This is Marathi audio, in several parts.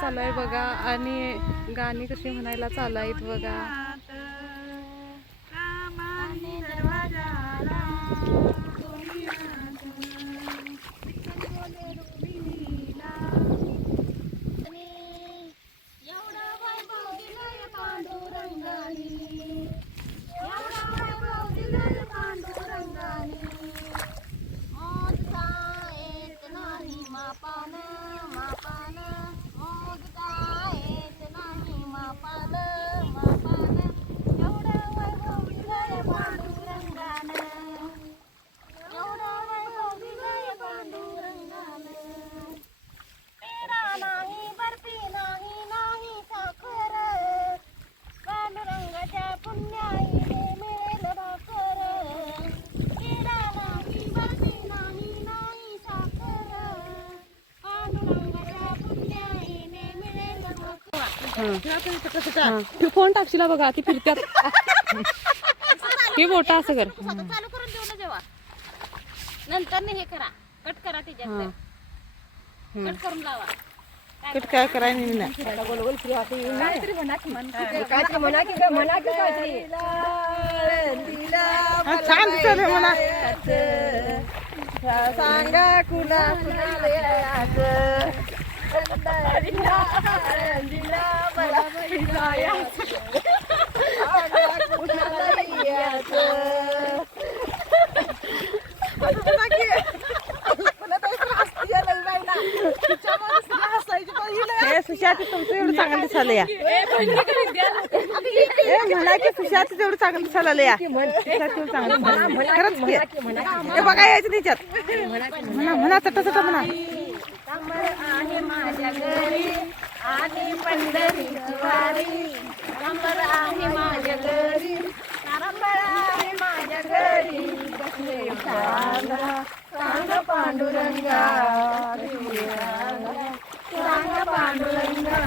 चालू आहे बघा आणि गाणी कशी म्हणायला चालू आहेत बघा. फोन टाकशील बघा ती फिरत्यात. हे मोठा असं कर चालू करून देऊ ना जेव्हा नंतर हे करा कट करा त्याच्यात कट करून लावा. कट काय करायचं नाही. छान दिसत म्हणा. सांगा कुणा सुशाती तुमचं एवढं चांगलं दिसायला या म्हणा की सुशाती तेवढं चांगलं दिसायला या खरंच हे बघा यायचं त्याच्यात म्हणा म्हणा चटा चटा म्हणा. आहे माझ्या घरी आणि पंढरीची वारी आहे माझ्या घरी आहे माझ्या घरी सांग पांडुरंगा सांग पांडुरंगा.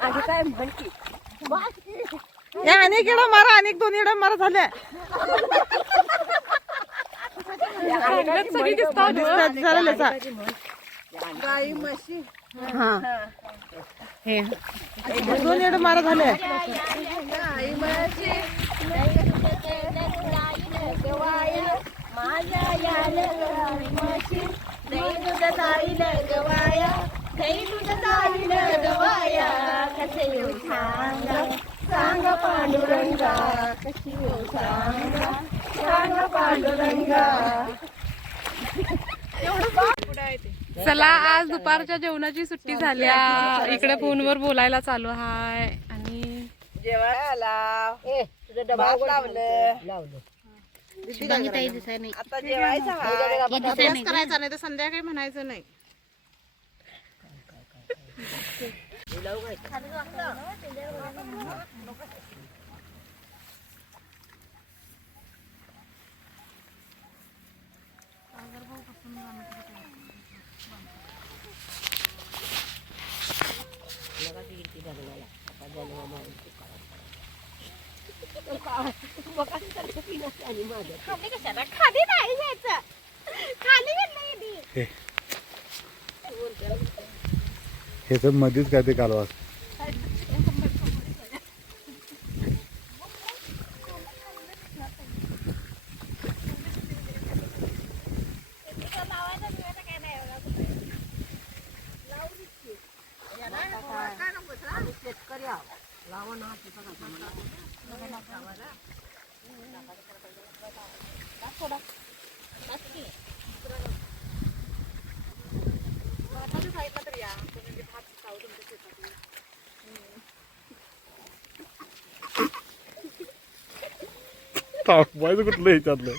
आणि काय म्हणती या अनेक एवढा मारा अनेक दोन एवढा मारा झाल्या गाई म्हशी हा हे दोन एवढं मारा झाले. गाई म्हशी माझ्या म्हशी नाही दूध जाईल गवाया नाही दूध जाईल गवाया कसे येऊ सांगा सांग पांडुरंगा कशी येऊ सांगा सांग पांडुरंगा. चला आज दुपारच्या जेवणाची सुट्टी झाल्या. इकडे फोनवर बोलायला चालू आहे आणि जेवायला तुझं डबा लावलं आता जेवायचं करायचा नाही तर संध्याकाळी म्हणायचं नाही. खाली कशाला खाली नाही जायचं खाली नाही हे तर मध्येच काय ते कालवा कुठलं ह्याच्यातलं